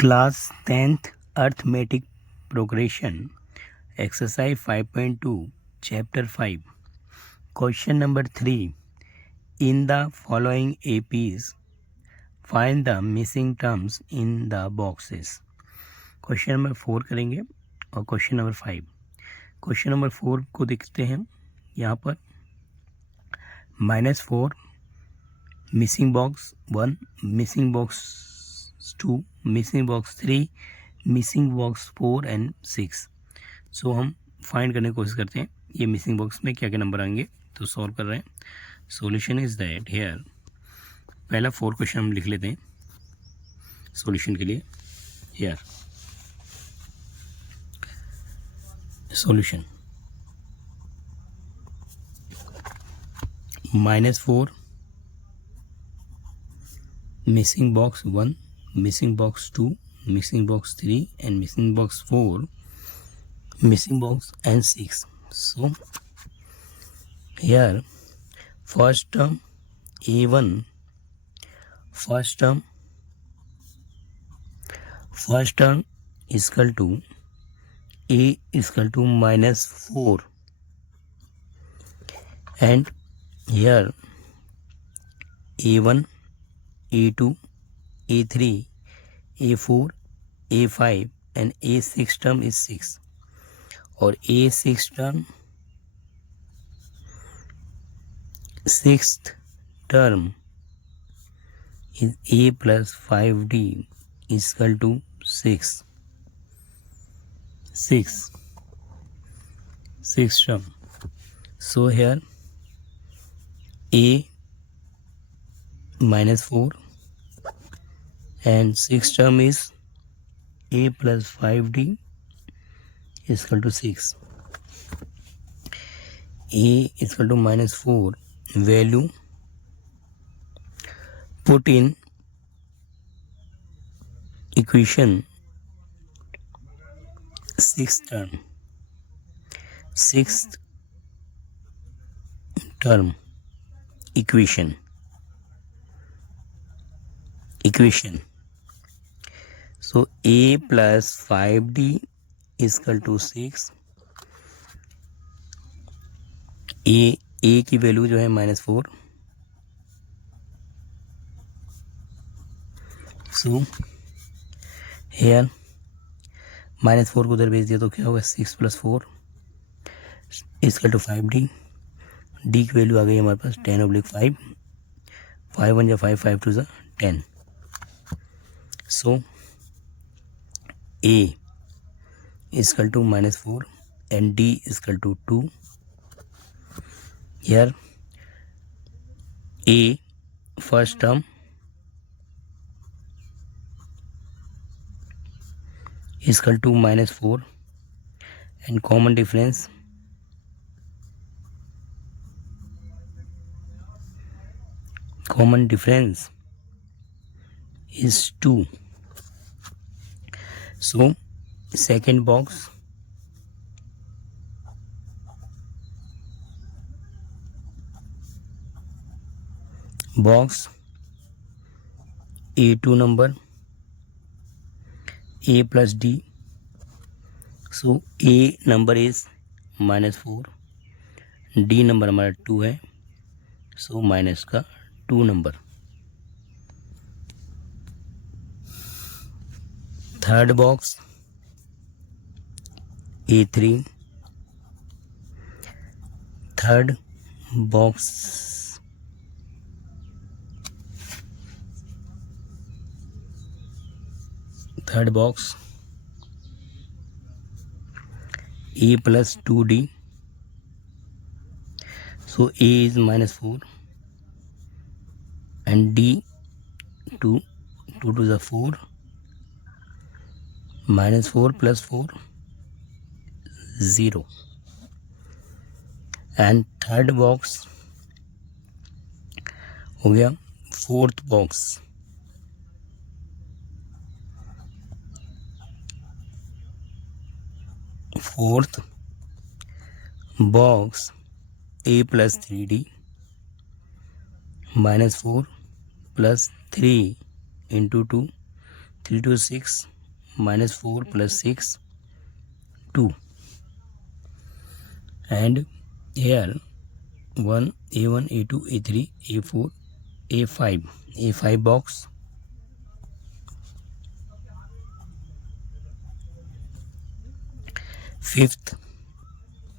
Class 10th Arithmetic Progression Exercise 5.2 Chapter 5 Question number 3. In the following APs, find the missing terms in the boxes. Question number 4 करेंगे और question number 5. Question number 4 को देखते हैं. यहाँ पर -4, missing box 1, missing box 2, missing box 3, missing box 4 and 6. सो हम find करने की कोशिश करते हैं ये मिसिंग बॉक्स में क्या क्या नंबर आएंगे. तो सॉल्व कर रहे हैं. सॉल्यूशन इज दैट हेयर पहला 4 क्वेश्चन हम लिख लेते हैं सॉल्यूशन के लिए. Here solution -4, missing box 1, missing box 2, missing box 3 and missing box 4, missing box and 6. So here first term A1, first term is equal to A is equal to -4 and here A1, A2, A3, A4, A5 and A6 term is 6 और A6 term sixth term is A plus 5D is equal to 6. 6 term. So here A -4 and 6 term is A plus 5D is equal to 6. A is equal to -4 value put in equation sixth term equation. So A plus 5D is equal to 6. A की value जो है -4. So here -4 को उधर भेज दिया तो क्या होगा 6 + 4 is equal to 5D. D की वैल्यू आ गई हमारे पास 10/5. 5 1 = 5, 5 2 = 10. So A is equal to -4 and D is equal to 2. Here A first term is equal to -4 and common difference is 2. So second box A2 number A plus D. So A number is -4, D number हमारा 2 है. So minus का 2 number. Third box A3. Third box A plus 2D. So A is -4 and D 2 to the 4. -4 plus 4 0. And third box हो गया. Fourth box A plus 3D -4 plus 3 into 2 3 to 6 minus 4 plus 6 2, and here 1 A1 A2 A3 A4 A5 box, fifth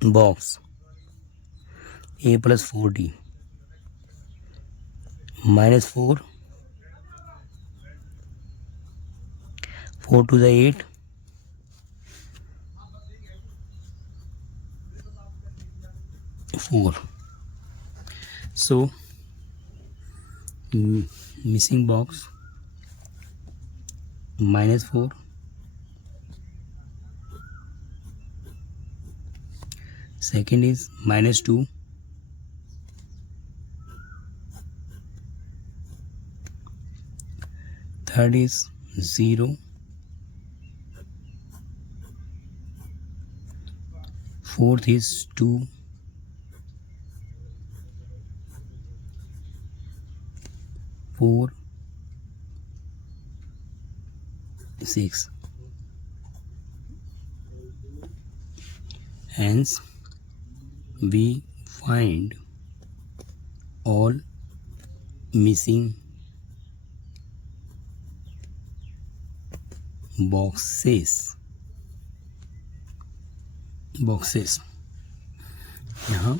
box A plus 4D minus 4 to the 8 4. So missing box minus 4, second is minus 2, third is 0, fourth is 2, four, 6. Hence we find all missing boxes. यहाँ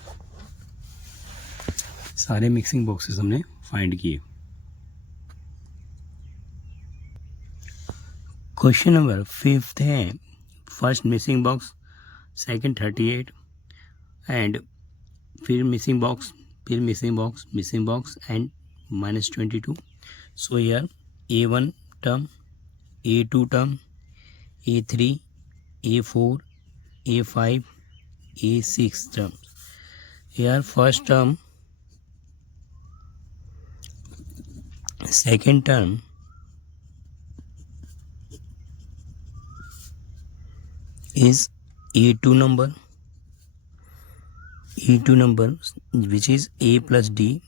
सारे missing boxes हमने find किए. Question number 5 है, first missing box, second 38 and फिर missing box and minus 22. So here A1 term, A2 term, A3, A4, A5, A6 terms. Here first term, second term, is A2 number, which is A plus D,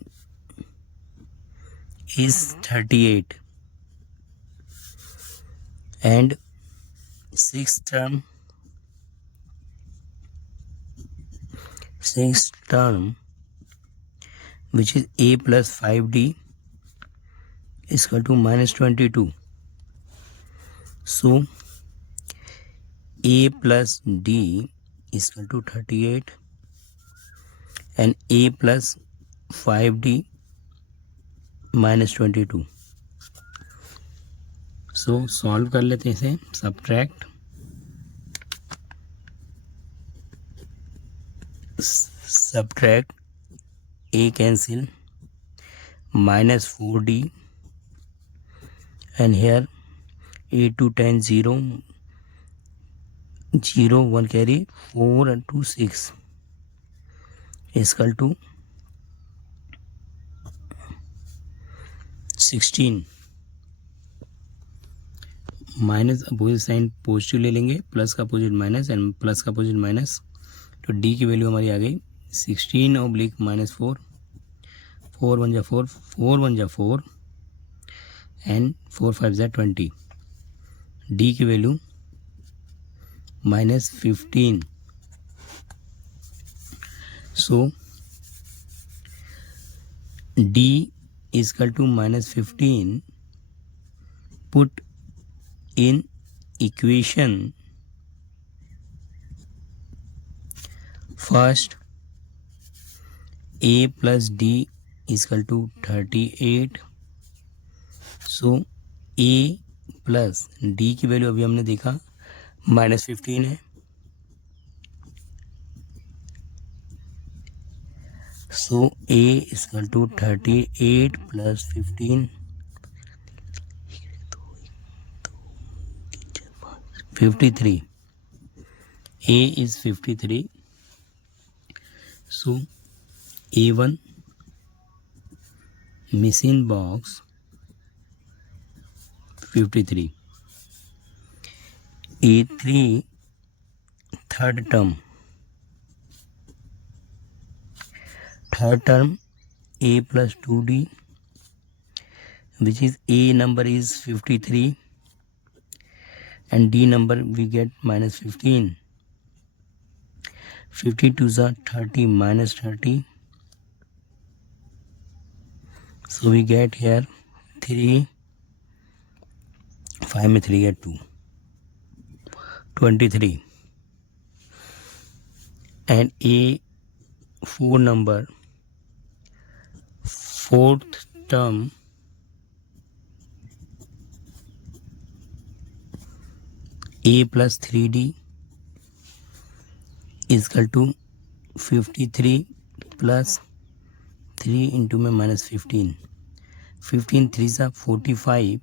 is 38, and sixth term which is A plus 5D is equal to minus 22. So A plus D is equal to 38 and A plus 5D minus 22. So solve कर लेते हैं इसे. Subtract A cancel, minus 4D, and here A2 10 0 0 1 carry 4 and 2 6 is equal to 16. Minus opposite sign positive ले लेंगे, plus का opposite minus and plus का opposite minus, तो D की वैल्यू हमारी आ गई 16 - -4, 4 1 जा 4, 4 1 जा 4 एंड 4 5 जा 20. डी की value -15. So D is equal to -15. Put in equation first A plus D is equal to 38. So A plus D की वैल्यू अभी हमने देखा -15 है. So A is equal to 38 plus 15, 53. A is 53. So A1 missing box 53. A3 third term A plus 2D, which is A number is 53 and D number we get minus 15. 52 is 30 minus 30. So we get here 3, 5 में 3 get 2, 23. And A4 number, fourth term A plus 3D is equal to 53 plus 3 into में minus 15. 15 3s are 45.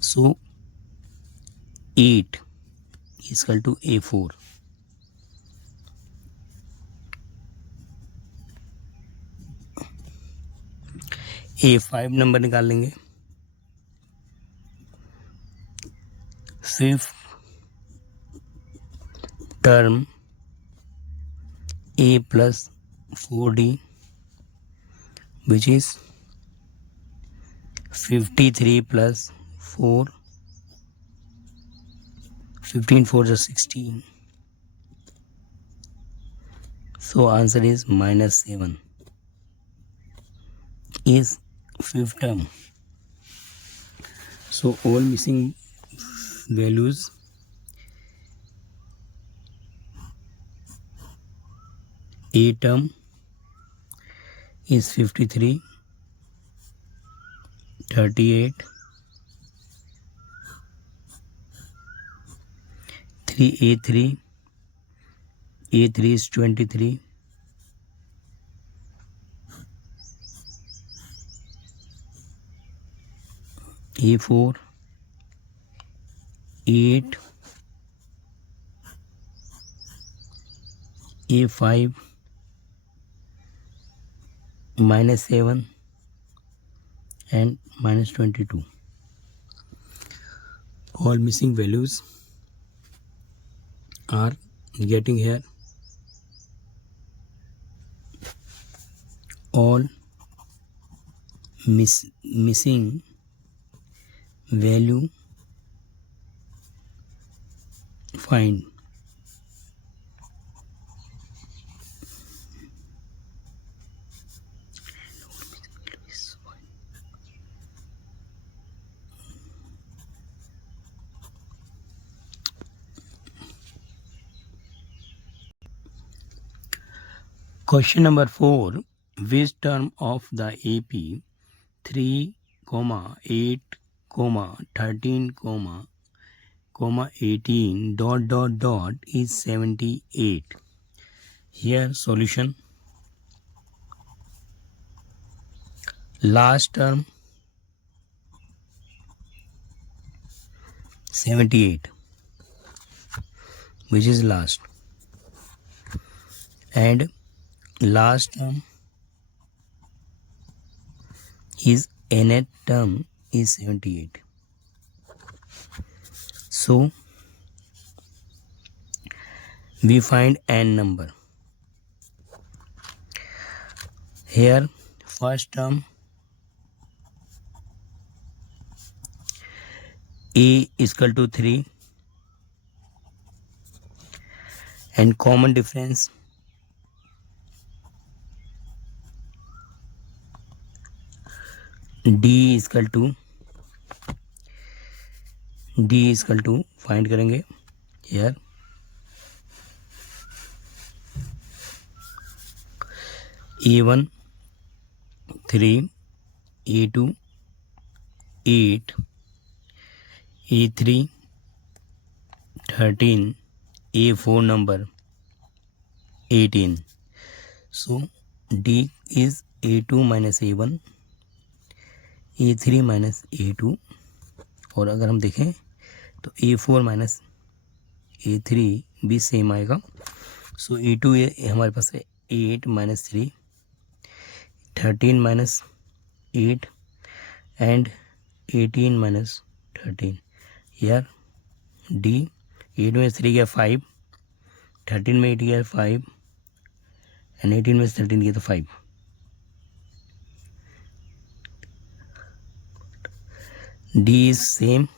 So 8 is equal to A4. A5 number निकाल लेंगे. Fifth term A plus 4D, which is 53 plus 4. 15 4 is 16. So answer is minus 7 is fifth term. So all missing values A term is 53, 38, 3A3, A3 is 23, A4, 8, A5, minus 7 and minus 22. All missing values are getting here. All missing value find. Question number 4. Which term of the AP 3, 8, 13, 18 dot is 78? Here solution. Last term 78, which is last, and last term is nth term is 78. So we find n number. Here first term A is equal to 3 and common difference D is equal to find करेंगे here A1 3, A2 8, A3 13, A4 number 18. So D is A2 minus A1, A3 minus A2, और अगर हम देखें तो A4 minus A3 भी same आएगा. सो A2 हमारे पास है 8 minus 3, 13 minus 8 and 18 minus 13. Here D 8 में 3 गया 5, 13 में 8 गया 5 and 18 में 13 गया तो 5. D is same.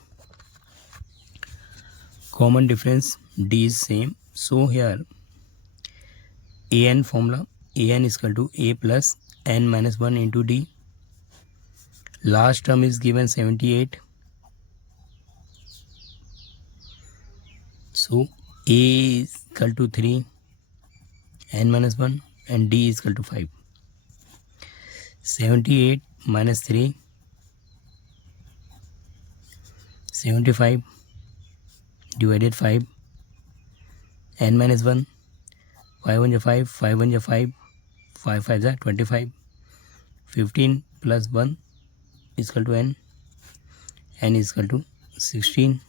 Common difference, D is same. So here an formula, an is equal to a plus n minus 1 into d. Last term is given 78. So a is equal to 3, n minus 1, and d is equal to 5. 78 minus 3, 75 divided 5, n minus 1, 5 1 5, 5 1 5, 5 5 25, 15 plus 1 is equal to n is equal to 16.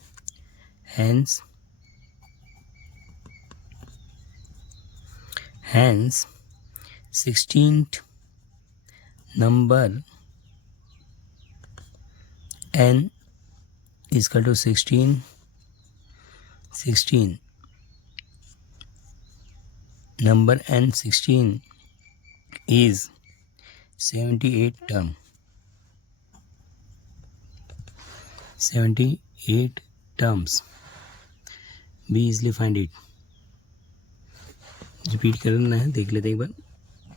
Hence 16th number n is equal to 16. Number n 16 is 78 term. 78 terms. We easily find it. Repeat करना है, देख लेते हैं एक बार.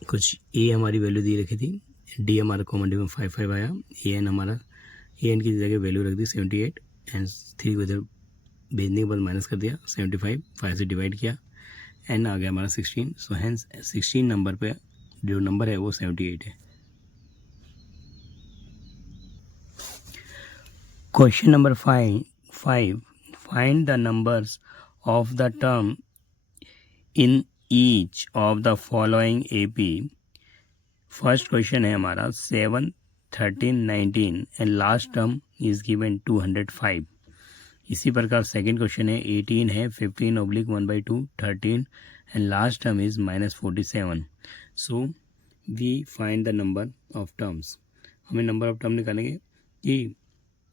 कुछ ए हमारी value दी रखी थी, डी हमारा कॉमन डिफरेंस 5 आया, ए एन हमारा ए एन की जगह वैल्यू रख दी 78 एंड 3 को इधर भेजने के बाद माइनस कर दिया 75, 5 से डिवाइड किया, एन आ गया हमारा 16. सो हैंस 16 नंबर पे जो नंबर है वो 78 है. Question number 5. Find the numbers of the term in each of the following AP. First question है हमारा 7, 13, 19 and last term is given 205. इसी प्रकार सेकेंड क्वेश्चन है 18 है, 15/1/2, 13 and last term is -47. So we find the number of terms. हमें number of term निकालेंगे कि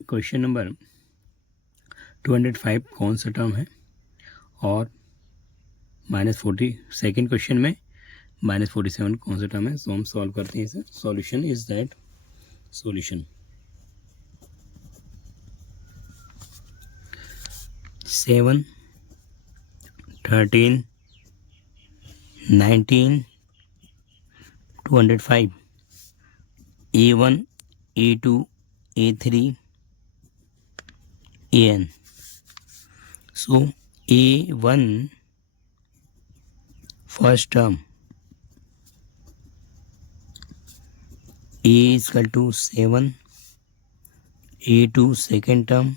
question number 205 कौन सा टर्म है और -40 सेकेंड क्वेश्चन में -47 कौन सा टर्म है. सो हम सॉल्व करते हैं इसे. Solution is that solution 7, 13, 19, 205, A1, A2, A3, AN. So A1 first term, A is equal to 7, A2 second term,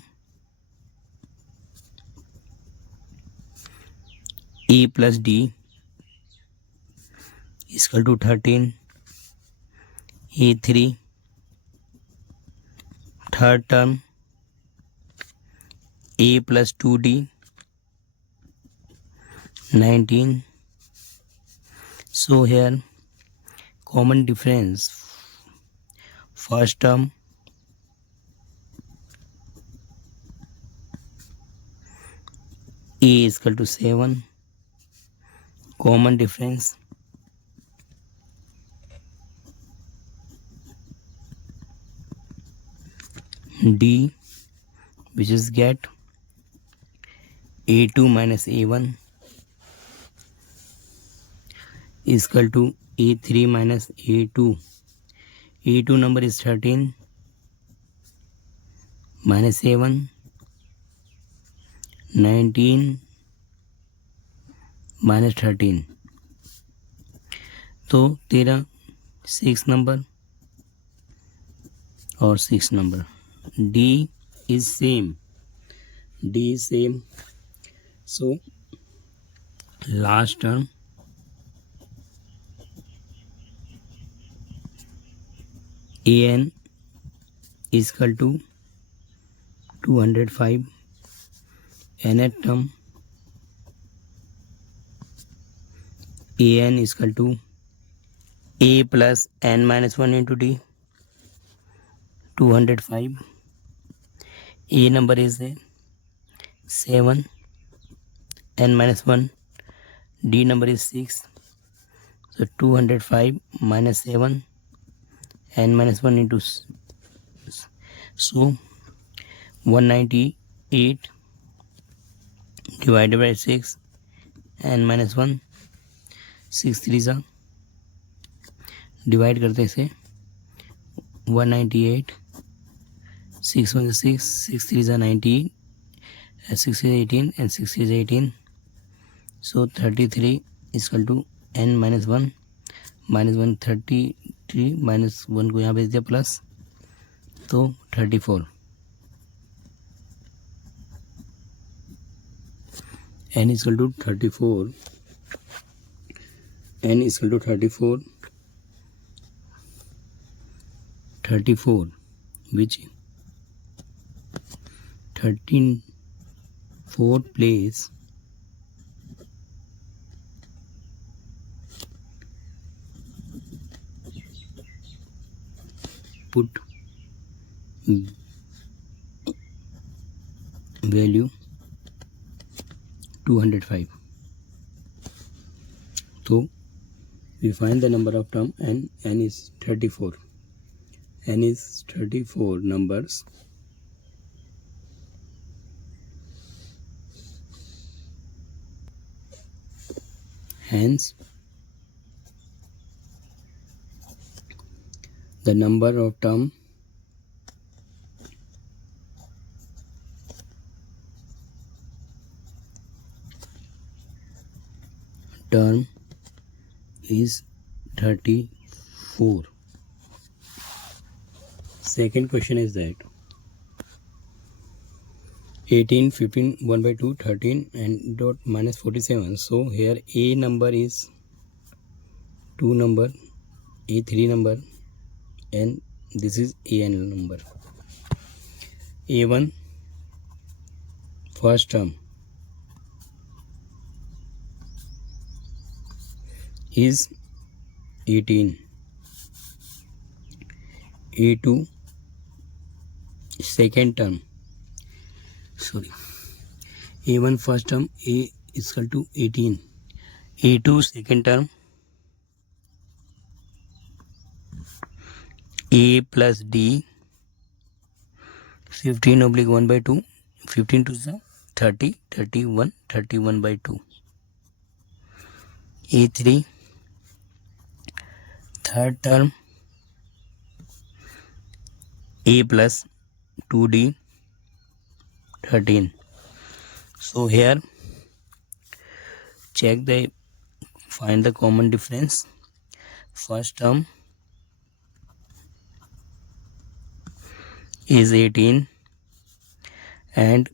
A plus D is equal to 13, A3 third term, A plus 2D 19. So here common difference, first term A is equal to 7, common difference D, which is get A2 minus A1 is equal to A3 minus A2. A2 number is 13 minus A1 19 minus 13. तो तेरा 6 number और 6 number. D is same. So last term AN is equal to 205. Nth term AN is equal to A plus N minus 1 into D, 205. A number is 7, N minus 1, D number is 6. So 205 minus 7, N minus 1 into so 198 divided by 6 n minus 1 6 3 सा divide करते इसे 198 6 1 6 6 3 सा 19 6 is 18 and 6 is 18 so 33 is equal to n minus 1 33 minus 1 को यहाँ भेज दिया plus तो 34 n is equal to 34 n is equal to 34 which 4 place put value 205 so we find the number of term and n is 34 n is 34 numbers hence the number of term is 34. Second question is that 18 15 1 by 2 13 and dot minus 47 so here a number is 2 number a 3 number and this is an number a1 first term is 18 a2 second term sorry a1 first term a is equal to 18 a2 second term a plus d 15 oblique 1 by 2 15 to 30 31 31 by 2 a3 third term a plus 2d 13 so here check the find the common difference first term is 18 and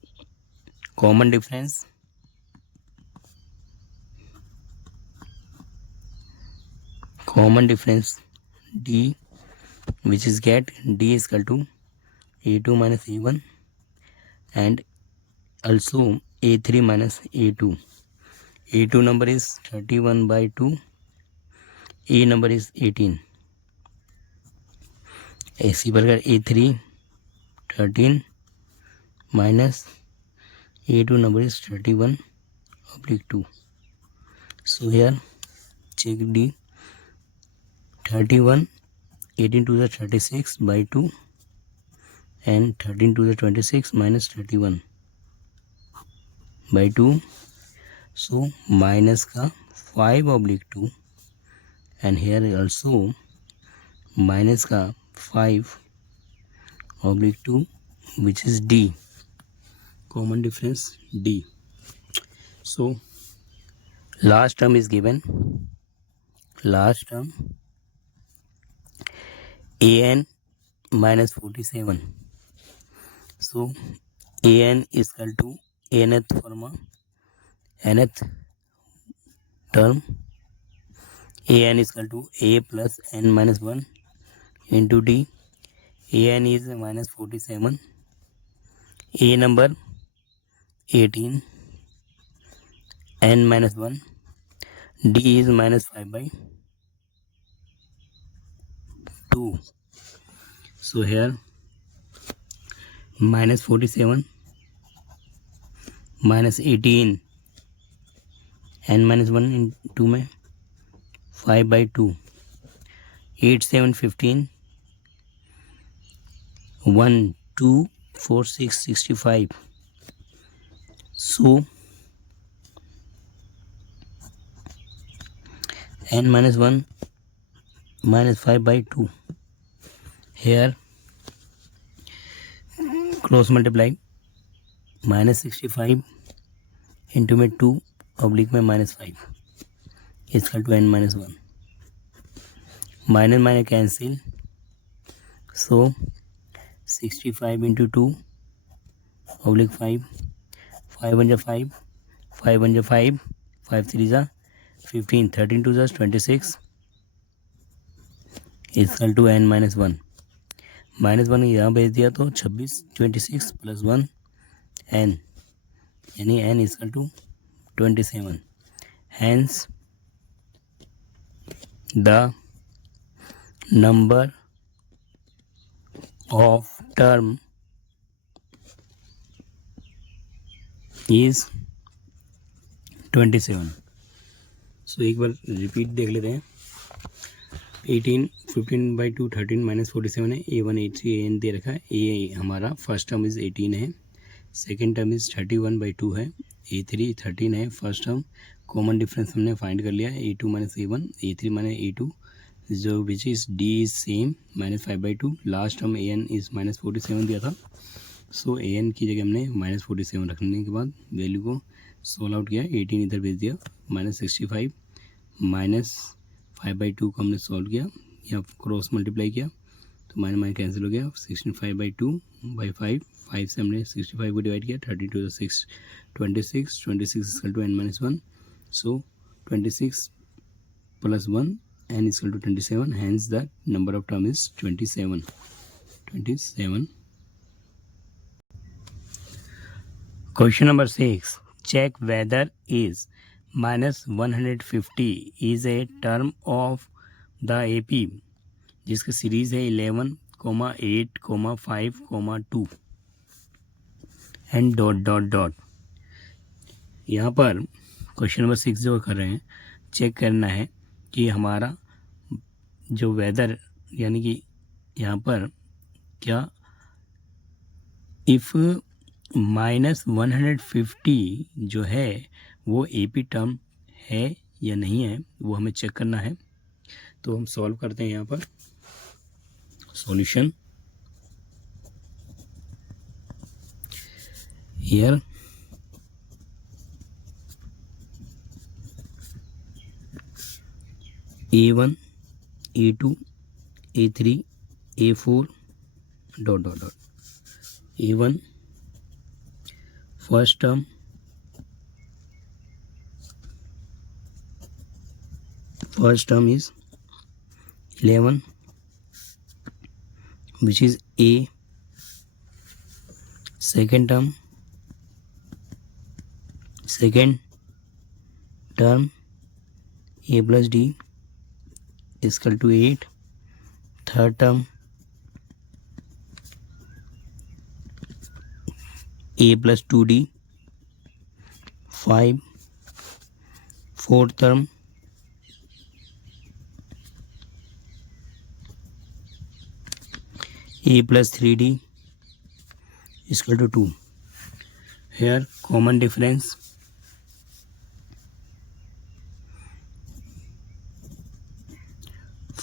common difference d which is get d is equal to a2 minus a1 and also a3 minus a2 a2 number is 31 by 2 a number is 18 इसी प्रकार a3 13 minus a2 number is 31 oblique 2 so here check d 31 18 to the 36 by 2 and 13 to the 26 minus 31 by 2 so minus का 5 oblique 2 and here also minus का 5 oblique 2 which is d common difference d so last term is given last term an minus 47 so an is equal to nth form nth term an is equal to a plus n minus 1 into d an is minus 47 a number 18 n minus 1 d is minus 5 by 2 so here minus 47 minus 18 n minus 1 in 2 में 5 by 2 8 7 15 1 2 4 6 65. So n minus 1 minus 5 by 2. Here cross multiply minus 65 into में 2 oblique में minus 5 is equal to n minus 1. Minus minus cancel. So 65 into 2 oblique 5. 5 1 5. 5 1 5. 5 3 15. 13 2 26 is equal to n minus 1. Minus 1 यहाँ भेज दिया तो 26 26 plus 1 n यानी n is equal to 27. Hence the number of term is 27. So एक बार repeat देख लेते हैं. 18 15 बाई 2 13 माइनस 47 है. A1 A3 AN दे रखा है. ए हमारा फर्स्ट टर्म इज़ 18 है. सेकेंड टर्म इज़ 31 बाई 2 है. A3 13 है फर्स्ट टर्म. कॉमन डिफरेंस हमने फाइंड कर लिया है. A2 minus A1 A3 minus A2 जो which is D is same minus 5 by 2. Last term AN is minus 47 दिया था. सो AN की जगह हमने माइनस 47 रखने के बाद वैल्यू को सोल्व आउट किया. 18 इधर भेज दिया. माइनस 65 माइनस 5 बाई 2 को हमने सॉल्व किया या क्रॉस मल्टीप्लाई किया तो माइनस माइनस कैंसिल हो गया. 65 बाई 2 बाई 5 5 से हमने 65 को डिवाइड किया. 32 6 26 26 equal to n minus 1. So 26 plus 1 n equal to 27. Hence the number of term is 27. Question number 6. Check whether is minus 150 is a term of the AP जिसका series है 11, 8, 5, 2 and dot dot dot. यहाँ पर question number 6 जो कर रहे हैं check करना है कि हमारा जो वेदर यानी कि यहाँ पर क्या इफ़ माइनस 150 जो है वो AP टर्म है या नहीं है वो हमें चेक करना है. तो हम सॉल्व करते हैं. यहाँ पर solution here A1 A2 A3 A4 dot dot dot. A1 first term is 11 which is A. Second term A plus D is equal to 8. Third term A plus 2D 5. Fourth term A plus 3D is equal to 2. Here common difference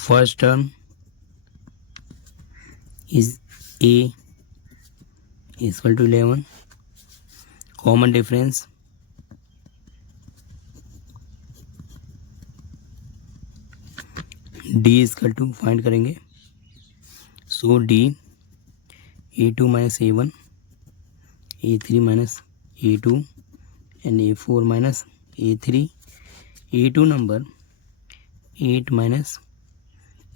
first term is A is equal to 11. Common difference D is equal to find करेंगे. So D A2 minus A1 A3 minus A2 and A4 minus A3. A2 number 8 minus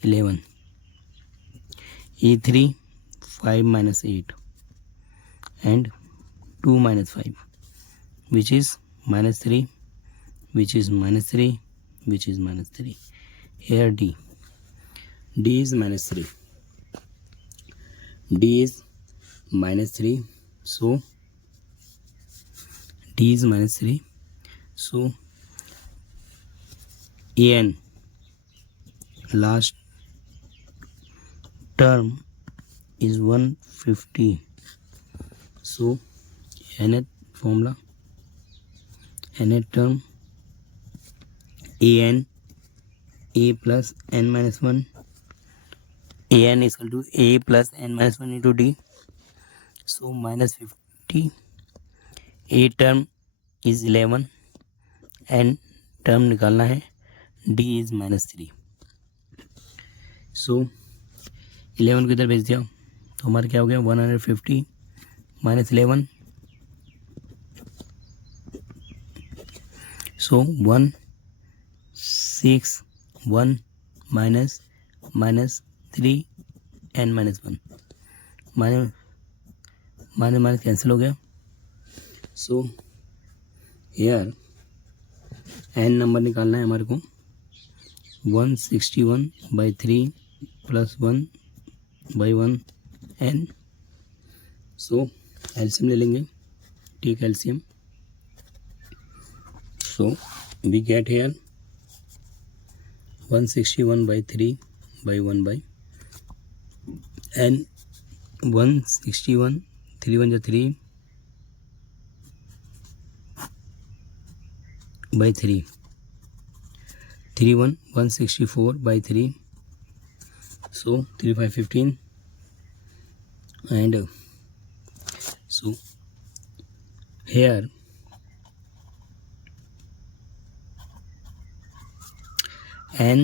11. A3 5 minus 8 and 2 minus 5 which is minus 3 which is minus 3 which is minus 3. Here D is minus 3. D is minus 3. So D is minus 3. So AN last term is 150 so nth formula nth term an a plus n minus 1 an is equal to a plus n minus 1 into d. So minus 50, a term is 11 n term निकालना है, d is -3. सो 11 को इधर भेज दिया तो हमारा क्या हो गया 150 माइनस 11. सो 161 minus -3 n minus 1 minus minus cancel हो गया. सो हेयर n नंबर निकालना है हमारे को 161/3 प्लस 1/1 n. सो एलसीएम ले लेंगे, take LCM. So we get here 161/3/1 n. 161 3 1 3 by 3 3 1 164/3. So 3 5 15 and so here n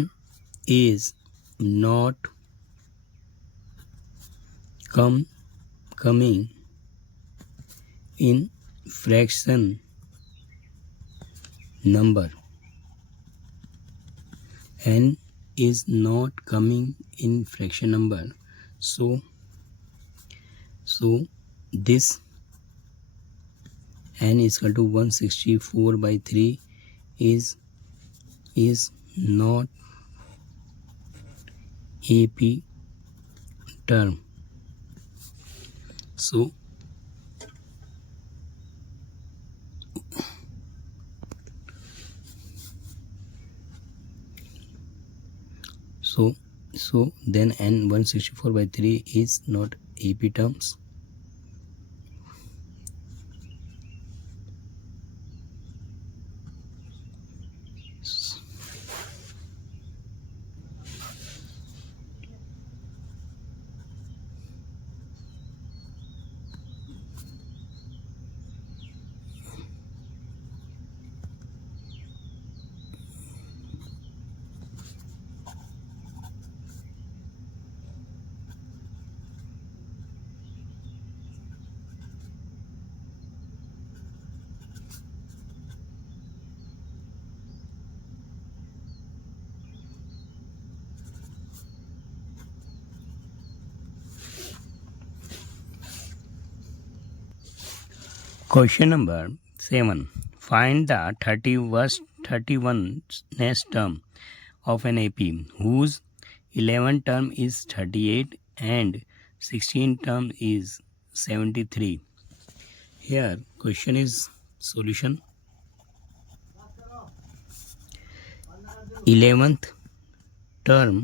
is not coming in fraction number. n is not coming in fraction number. So this n is equal to 164/3 is not AP term. So then n 164/3 is not AP terms. Question number 7. Find the 31st term of an AP whose 11th term is 38 and 16th term is 73. Here question is solution. 11th term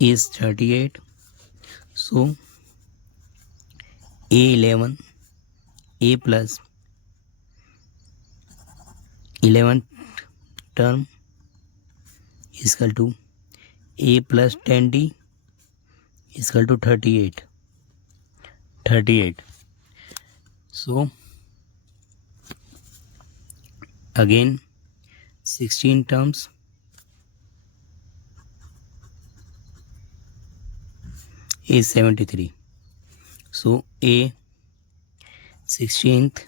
is 38. So A11 A plus 11th term is equal to A plus 10D is equal to 38. So again 16 terms is 73. So A 16th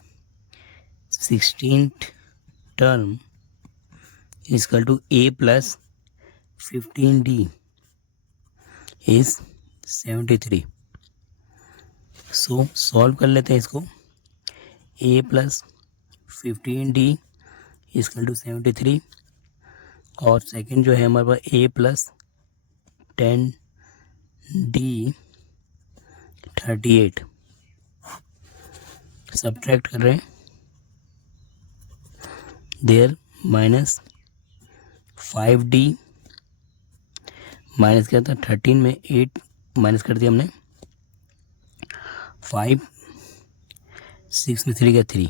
term is equal to A plus 15D is 73. So solve कर लेते हैं इसको. A plus 15D is equal to 73 और second जो है हमारे पास A plus 10D 38. Subtract कर रहे हैं. देयर माइनस 5D माइनस क्या था 13 में 8 माइनस कर दिया हमने. 5 6 में 3 गया 3,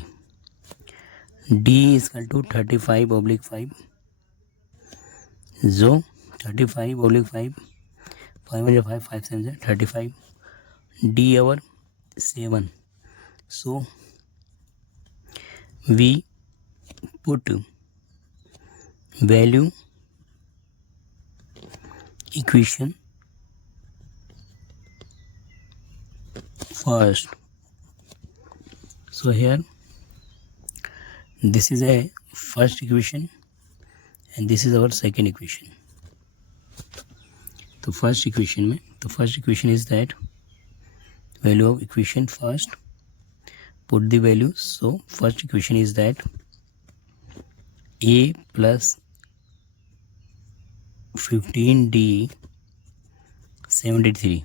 डी इजकल टू 35/5, जो 35/5, 5 में 5, 5 7 से 35, डी और 7. So we put value equation first. So here this is a first equation and this is our second equation. तो फर्स्ट इक्वेशन में, तो first equation is that value of equation first, put the values. So first equation is that a plus 15d 73.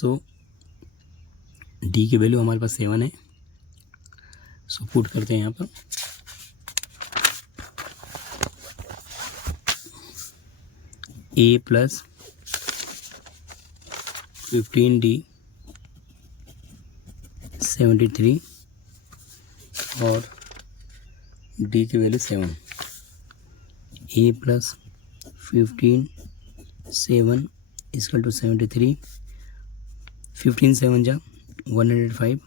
So d की value हमारे पास 7 है, so put करते हैं यहाँ पर a plus 15d 73 और d की value 7, a plus 15 7 is equal to 73, 15 7 जा 105.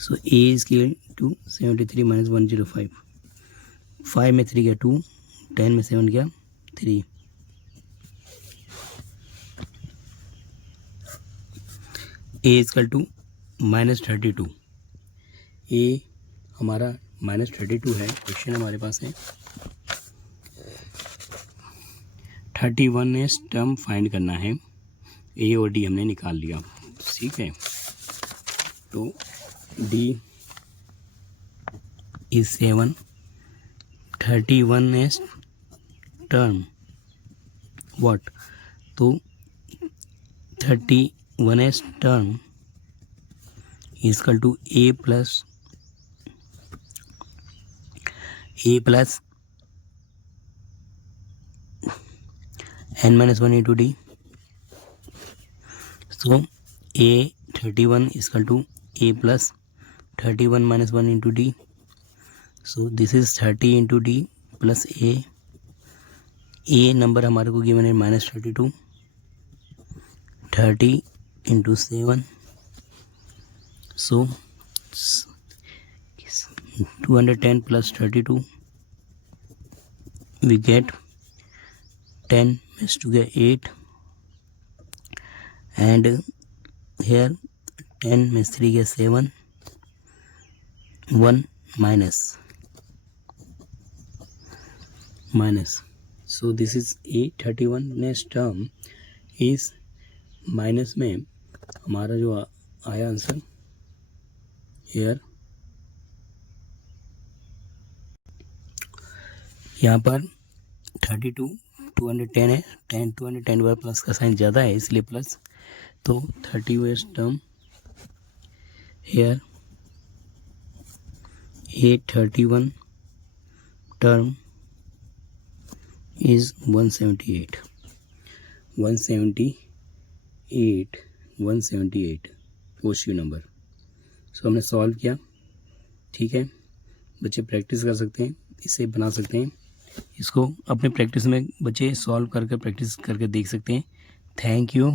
So a is equal to 73 minus 105, 5 में 3 गया 2, 10 में 7 गया 3. a इजकल टू -32, a हमारा -32 है. क्वेश्चन हमारे पास है 31 टर्म फाइंड करना है, a और d हमने निकाल लिया, ठीक है. तो d इज 7, 31 टर्म व्हाट, तो 31 term is equal to a plus n-1 into d. So a 31 is equal to a plus 31 minus 1 into d. So this is 30 into d plus a. a number हमारे को given है -32, 30 into 7. So 210 plus 32, we get 10 is to get 8, and here 10 means 3 get 7, 1 minus. So this is a 31 next term is minus में हमारा जो आया answer here, यहाँ पर 32 210 है, 210 बार प्लस का साइन ज़्यादा है इसलिए प्लस, तो 30 term here, a 31 term is 178 positive number. So हमने सॉल्व किया, ठीक है. बच्चे प्रैक्टिस कर सकते हैं, इसे बना सकते हैं, इसको अपने प्रैक्टिस में बच्चे सॉल्व करके प्रैक्टिस करके देख सकते हैं. Thank you.